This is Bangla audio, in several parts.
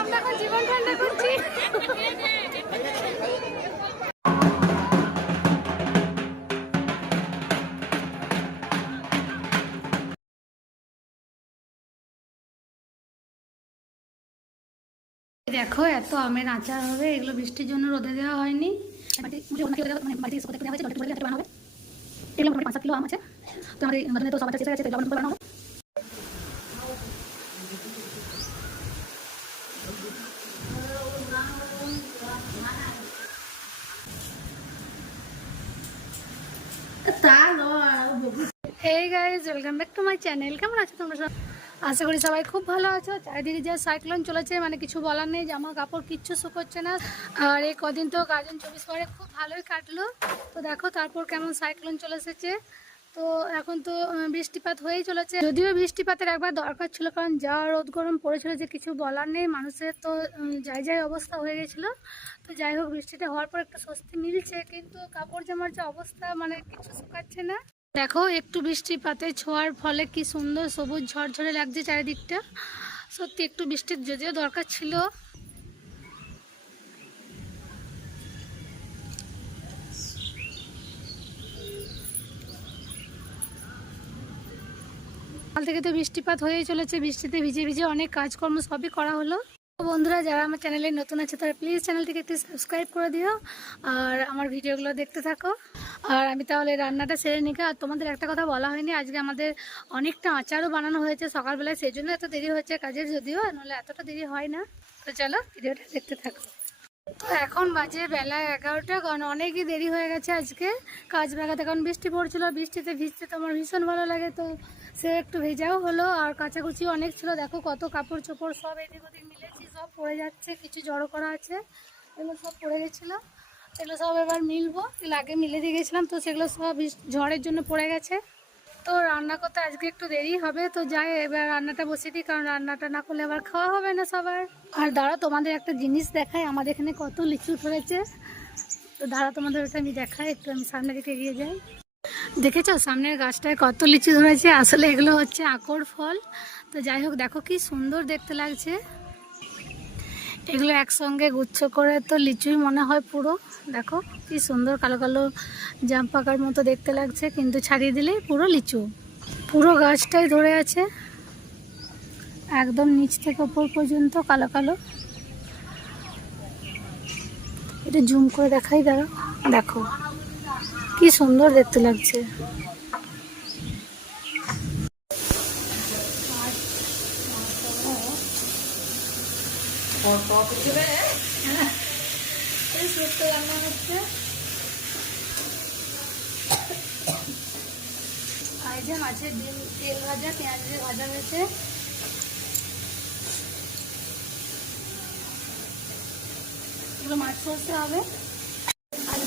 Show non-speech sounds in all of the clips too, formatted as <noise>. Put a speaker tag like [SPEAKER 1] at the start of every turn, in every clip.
[SPEAKER 1] আমরা এখন জীবন ঠান্ডা করছি। দেখো, এত আমের আচার হবে, এগুলো বৃষ্টির জন্য রোদে দেওয়া হয়নি। মানে। এগুলো কিলো আম আছে। তো আমাদের তো সব আচার শেষ হয়ে গেছে তো লবণ করে বানানো হবে। Hey guys welcome back to my channel কেমন আছো তোমরা সব? আশা করি সবাই খুব ভালো আছো। চারিদিকে যা সাইক্লোন চলেছে মানে কিছু বলার নেই জামা কাপড় কিচ্ছু শুকোচ্ছে না। আর এই কদিন তো গাজন চব্বিশ পরে খুব ভালোই কাটলো। তো দেখো তারপর কেমন সাইক্লোন চলে এসেছে। তো এখন তো বৃষ্টিপাত হয়েই চলেছে। যদিও বৃষ্টিপাতের একবার দরকার ছিল, কারণ যা রোদ গরম পড়েছিল যে কিছু বলার নেই, মানুষের তো যাই যাই অবস্থা হয়ে গেছিল। তো যাই হোক, বৃষ্টিটা হওয়ার পর একটু স্বস্তি মিলছে, কিন্তু কাপড় জামার যে অবস্থা মানে কিছু শুকাচ্ছে না। দেখো, একটু বৃষ্টিপাতে ছোঁয়ার ফলে কি সুন্দর সবুজ ঝরঝরে লাগছে চারিদিকটা। সত্যি একটু বৃষ্টির যদিও দরকার ছিল কাল থেকে তো বৃষ্টিপাত হয়েই চলেছে, বৃষ্টিতে ভিজে ভিজে অনেক কাজকর্ম সবই করা হলো। বন্ধুরা, যারা আমার চ্যানেলে নতুন আছে, তারা প্লিজ চ্যানেলটিকে একটু সাবস্ক্রাইব করে দিও আর আমার ভিডিওগুলো দেখতে থাকো। আর আমি তাহলে রান্নাটা সেরে নিকে আর তোমাদের একটা কথা বলা হয়নি, আজকে আমাদের অনেকটা আচারও বানানো হয়েছে সকালবেলায় সেই জন্য এত দেরি হয়েছে কাজের যদিও, নাহলে এতটা দেরি হয় না। তো চলো ভিডিওটা দেখতে থাকো। তো এখন বাজে বেলা এগারোটা, কারণ অনেকই দেরি হয়ে গেছে আজকে। কাজ লাগাতে কারণ বৃষ্টি পড়ছিল, বৃষ্টিতে ভিজতে তো আমার ভীষণ ভালো লাগে। তো সে একটু ভেজাও হলো, আর কাচাকুচি অনেক ছিল। দেখো কত কাপড় চোপড় সব এদিক ওদিক মিলেছি, সব পড়ে যাচ্ছে, কিছু জড়ো করা আছে, এগুলো সব পড়ে গেছিল। এগুলো সব এবার মিলবো এগুলো আগে মিলে দিয়ে গেছিলাম, তো সেগুলো সব ঝড়ের জন্য পড়ে গেছে। তো রান্না করতে আজকে একটু দেরি হবে, তো যাই, এবার রান্নাটা বসিয়ে দিই, কারণ রান্নাটা না করলে আবার খাওয়া হবে না সবার। আর দাঁড়া, তোমাদের একটা জিনিস দেখায় আমাদের এখানে কত লিচু ধরেছে। তো দাঁড়া, তোমাদের আমি দেখাই, একটু আমি সামনে দিকে এগিয়ে যাই। দেখেছ? সামনের গাছটায় কত লিচু ধরেছে? আসলে এগুলো হচ্ছে আকর ফল। তো যাই হোক, দেখো কি সুন্দর দেখতে লাগছে। এগুলো একসঙ্গে গুচ্ছ করে তো লিচুই মনে হয় পুরো। দেখো কি সুন্দর কালো কালো জাম পাকার মতো দেখতে লাগছে, কিন্তু ছাড়িয়ে দিলেই পুরো লিচু। পুরো গাছটাই ধরে আছে। একদম নিচ থেকে ওপর পর্যন্ত কালো কালো। এটা জুম করে দেখাই দাঁড়া দেখো। কি সুন্দর দেখতে লাগছে। মাছের ডিম তেল ভাজা পেঁয়াজ ভাজা হয়েছে এগুলো মাছ সরষে হবে।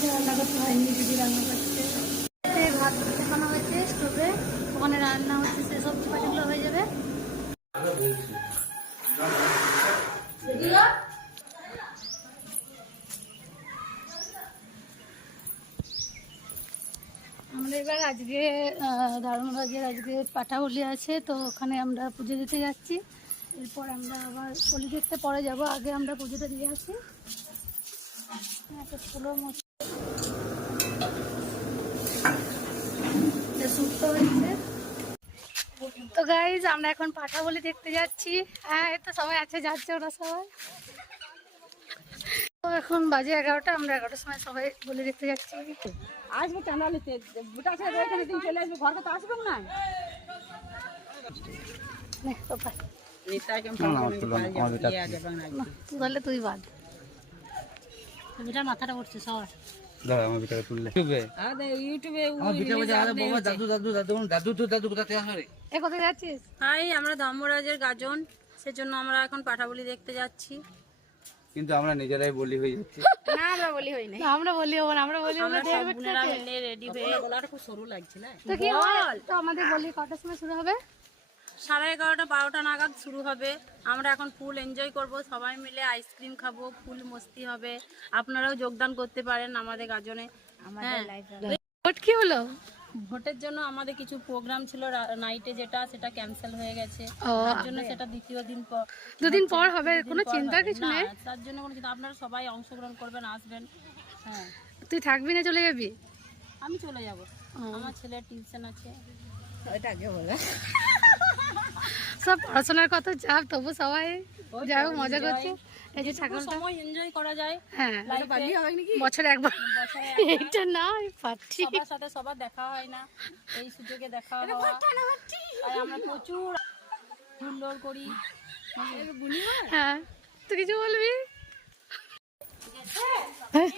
[SPEAKER 1] আজকে রান্না করতে রান্না করছে। ভাত হয়েছে, স্টোভে। ওখানে রান্না হচ্ছে, সে হয়ে যাবে। আমরা এবার আজকে দারুণবাজের আজকে পাঠাবলি আছে, তো ওখানে আমরা পুজো দিতে যাচ্ছি। এরপর আমরা আবার হোলি দেখতে পরে যাব, আগে আমরা পুজোটা দিয়ে আসি। একটা ফুলো মতো হচ্ছে তো গাইজ আমরা এখন পাঠাবলি দেখতে যাচ্ছি। হ্যাঁ এই তো সবাই আছে যাচ্ছে ওরা সবাই। তো এখন বাজে এগারোটা আমরা এগারোটার সময় সবাই বলে দেখতে যাচ্ছি।
[SPEAKER 2] আসবে চাঁদালিতে বুটা ছেড়ে এখানে দিন চলে আসবে ঘরকে তো আসবে না
[SPEAKER 1] নে, বাবা।
[SPEAKER 2] নিতাইকে
[SPEAKER 1] তুই বললে তুই বাদ।
[SPEAKER 2] মাথাটা উঠছে সবার।
[SPEAKER 3] দাঁড়া আমার ভিতরে তুললে। ইউটিউবে?
[SPEAKER 2] ইউটিউবে আমার ভিতরে বলছে আরে বাবা দাদু
[SPEAKER 3] দাদু দাদু দাদু তো দাদু কোথাতে আসবে
[SPEAKER 1] এ কোথায় যাচ্ছিস?
[SPEAKER 2] হাই আমরা ধর্মরাজের গাজন সেজন্য আমরা এখন পাঠাবলি দেখতে যাচ্ছি।
[SPEAKER 3] কিন্তু আমরা নিজেরাই বলি হয়ে যাচ্ছি।
[SPEAKER 2] না আমরা বলি হই না,
[SPEAKER 1] আমরা বলি আমরা বলি ওরা দেখবে
[SPEAKER 2] রেডি হয়ে গলাটা খুব সরু লাগছে না? তো কি?
[SPEAKER 1] তো আমাদের বলি কটার সময় শুরু হবে?
[SPEAKER 2] সাড়ে এগারোটা বারোটা নাগাদ শুরু হবে। আমরা এখন ফুল এনজয় করব। সবাই মিলে আইসক্রিম খাব ফুল মস্তি হবে। আপনারাও যোগদান করতে পারেন আমাদের গাজনে।
[SPEAKER 4] আমাদের
[SPEAKER 1] ওট কি হলো?
[SPEAKER 2] ভোটের জন্য আমাদের কিছু প্রোগ্রাম ছিল নাইটে যেটা সেটা ক্যান্সেল হয়ে গেছে।
[SPEAKER 1] তার জন্য
[SPEAKER 2] সেটা দ্বিতীয় দিন পর
[SPEAKER 1] দুদিন পর হবে? কোনো পর চিন্তার কিছু না, নেই?
[SPEAKER 2] তার জন্য কোনো চিন্তা আপনারা সবাই অংশগ্রহণ করবেন আসবেন। হ্যাঁ।
[SPEAKER 1] তুই থাকবি না চলে যাবি?
[SPEAKER 2] আমি চলে যাব।
[SPEAKER 1] আমার
[SPEAKER 2] ছেলের টিউশন আছে।
[SPEAKER 1] সব পড়াশোনার কত চাপ তবু সবাই
[SPEAKER 2] যাই হোক মজা করছে।
[SPEAKER 1] এই যে ছাগলটা। সময়
[SPEAKER 2] এনজয় করা যায়।
[SPEAKER 1] হ্যাঁ। বছরে একবার।
[SPEAKER 2] <laughs> এইটা
[SPEAKER 1] না সবার
[SPEAKER 2] সাথে সবার দেখা হয় না। এই সুযোগে দেখা হওয়া। তাই আমরা প্রচুর হুল্লোড় করি।
[SPEAKER 1] হ্যাঁ। তুই কিছু বলবি? <laughs> এই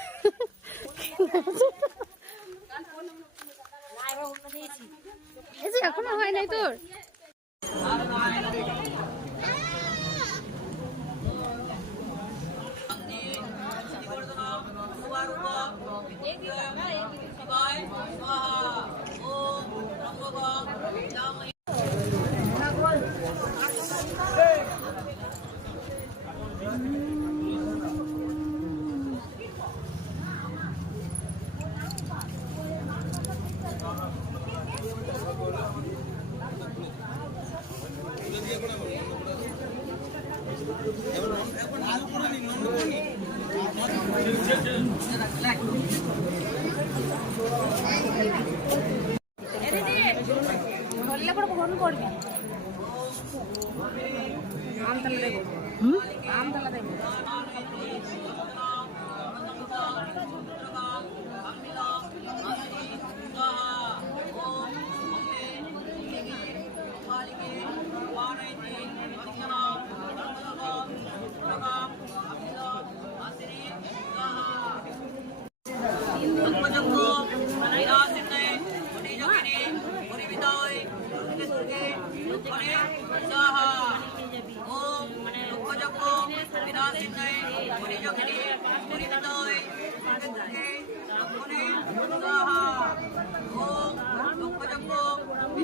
[SPEAKER 1] <laughs> নাই তোর?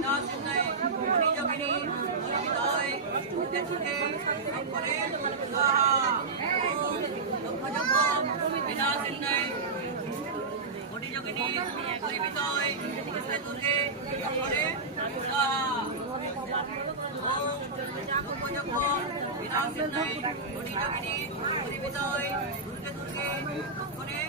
[SPEAKER 2] đó, xin đây cũng đi cho cái đi. Cho cái tôi. Để chị đi không có đến do họ không có trong bom vì đó, xin đây đi cho cái đi. Có đi với tôi. Cái xe tôi đi không có đến do họ không có trong bom vì đó, xin đây đi cho cái đi. Có đi với tôi. Cái tôi đi không có đến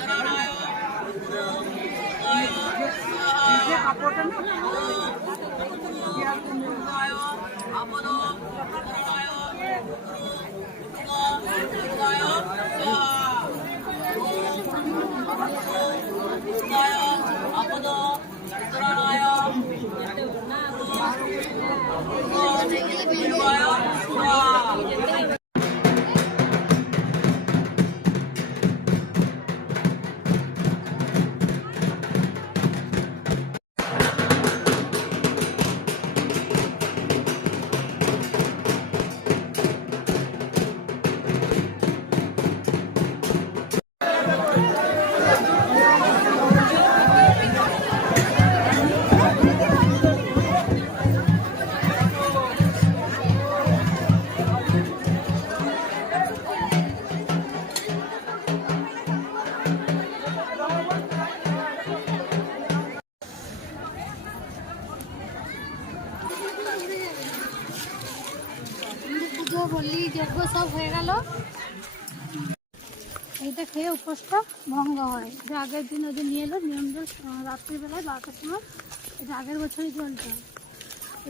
[SPEAKER 2] হয় নাই তোর পুজো
[SPEAKER 1] উপোসটা ভঙ্গ হয়। যে আগের দিন ওদের নিয়ে এলো নিয়ম জল রাত্রিবেলায় বারোটার সময়। এটা আগের বছরই জলটা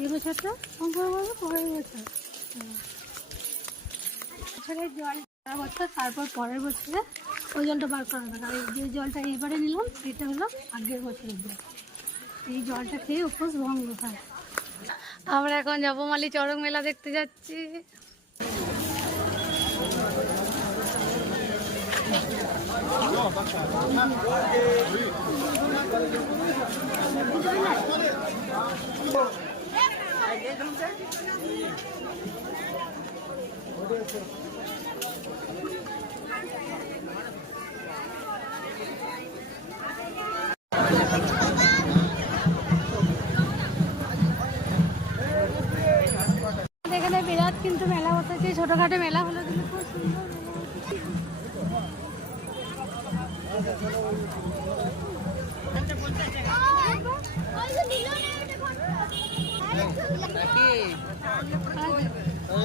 [SPEAKER 1] এই বছরটা শঙ্কর বলব পরের বছর বছরের জল বছর, তারপর পরের বছরে ওই জলটা বার করা হবে। আর যে জলটা এবারে নিলাম, এটা হলো আগের বছরের জল। এই জলটা খেয়ে উপোস ভঙ্গ হয়। আমরা এখন জপমালি চরক মেলা দেখতে যাচ্ছি। আমাদের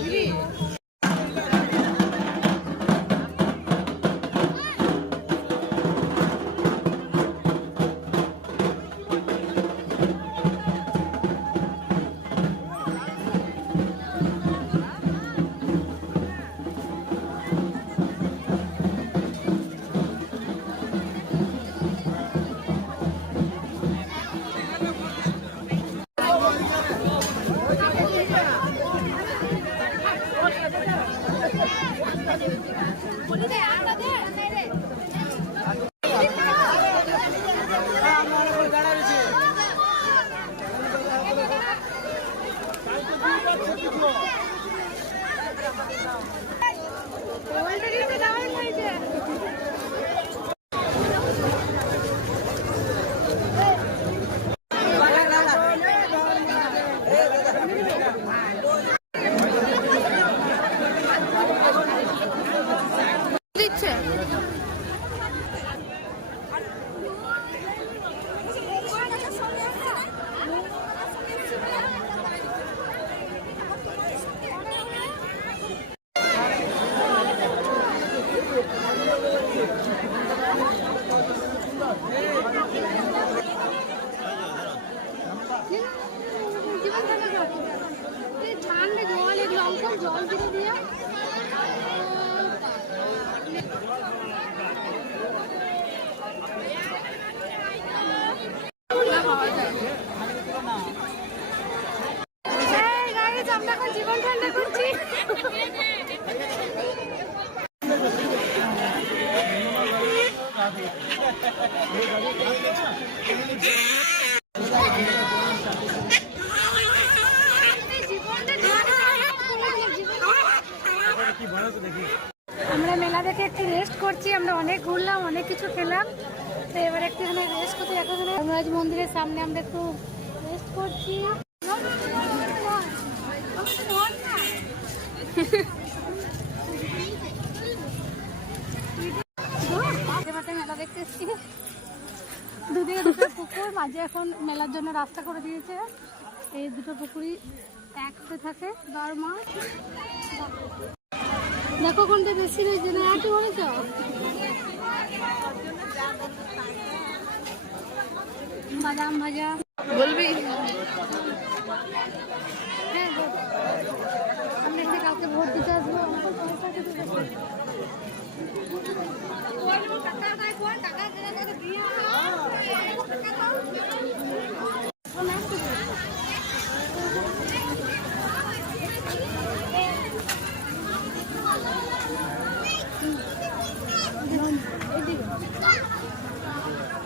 [SPEAKER 2] 绿
[SPEAKER 1] 我就这 আমরা মেলা দেখে একটু রেস্ট করছি, আমরা অনেক ঘুরলাম, অনেক কিছু খেলাম। তো এবার একটু এখানে রেস্ট করতে এখন। ধর্মরাজ মন্দিরের সামনে আমরা একটু রেস্ট করছি। মেলা দেখতে দুদিকে দুটো পুকুর, মাঝে এখন মেলার জন্য রাস্তা করে দিয়েছে। এই দুটো পুকুরই একসাথে থাকে দর মাছ দেখো কোনটা বেশি রয়েছে না একটু বলেছ বাদাম ভাজা বলবি হ্যাঁ কাউকে ভোট দিতে আসব আমাকে পয়সা やった!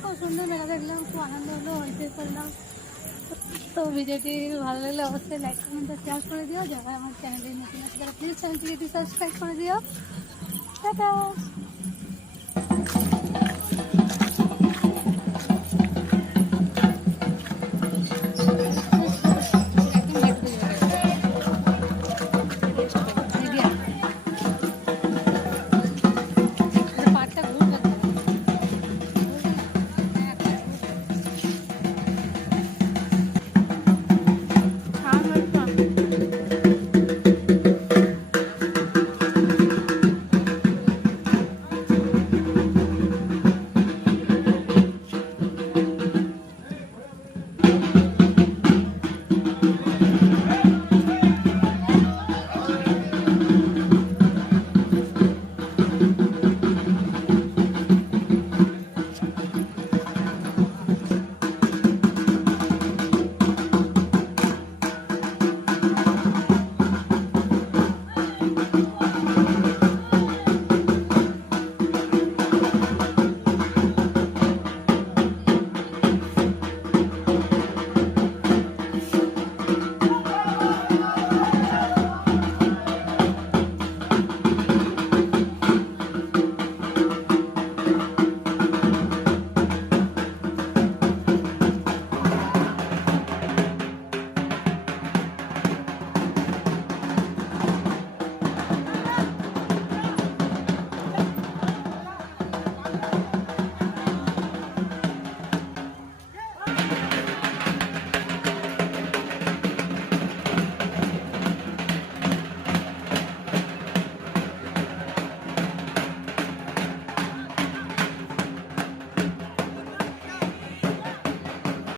[SPEAKER 1] খুব সুন্দর মেলা দেখলাম, খুব আনন্দ হলো হইতে করলাম। তো ভিডিওটি ভালো লাগলে অবশ্যই লাইক কমেন্ট শেয়ার করে দিও। যারা আমার চ্যানেলে নতুন আছে, তারা প্লিজ চ্যানেলটিকে সাবস্ক্রাইব করে দিও। টাটা!